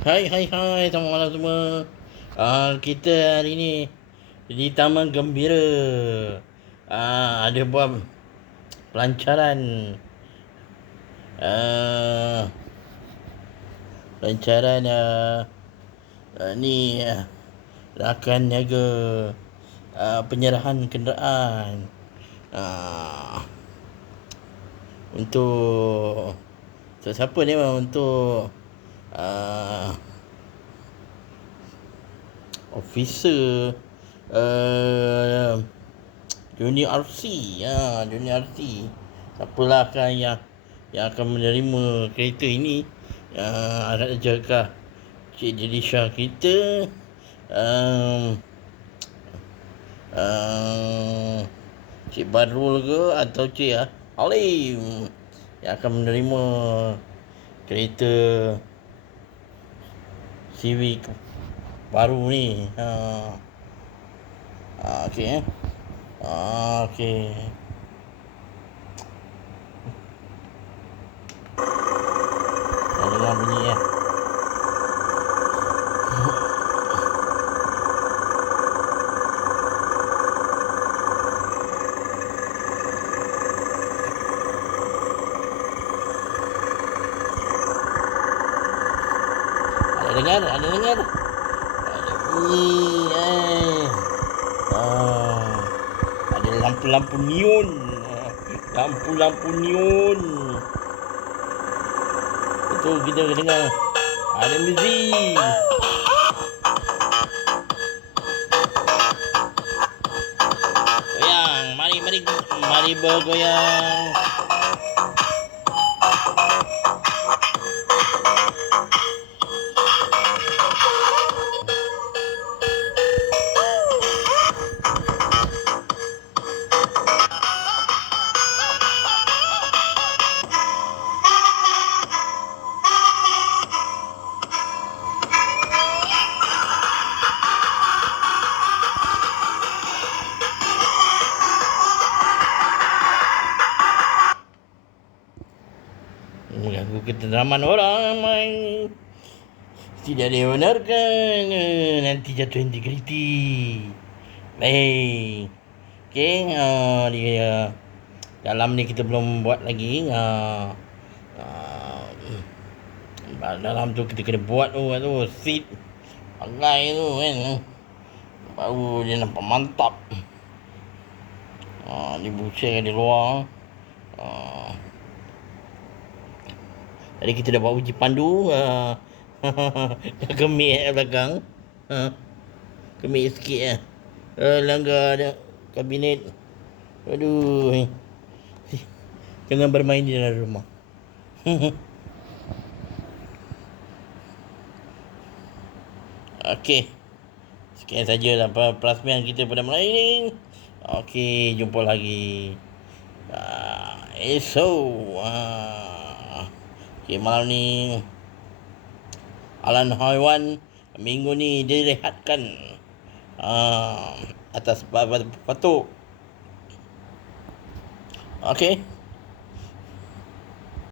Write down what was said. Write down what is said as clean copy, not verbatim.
Hai, selamat malam semua. Kita hari ni di Taman Gembira. Ada buat pelancaran. Ah, pelancaran ni rakan niaga penyerahan kenderaan. Ah, untuk siapa ni untuk ah, officer uh, Junior RC, Junior RC. Siapalah kan yang akan menerima kereta ini, anak jaga Cik Delisha kita, um, Cik Badrul ke atau Cik Halim yang akan menerima kereta Civic baru ni. Okey. Okey. Saya dengar bunyi ya. Ada dengar. Ada bunyi. Ada lampu-lampu neon. Lampu-lampu neon. Itu kita dengar. Ada muzik. Goyang. Mari bergoyang. Mengganggu keteraman orang ramai. Tidak dibenarkan. Nanti jatuh integriti. Baik. Okey, dia dalam ni kita belum buat lagi. Dalam tu kita kena buat tu seat pakai tu kan. Baru dia nampak mantap. Dia bucing di luar. Tadi kita dah buat uji pandu. Kemik belakang. Kemik sikit langgar ada kabinet. Aduh. Jangan bermain di dalam rumah. Okey. Sekian sajalah perasmian kita pada malam ini. Okey, jumpa lagi esok. Okay, malam ni Alan Haiwan minggu ni direhatkan atas batuk. Okey.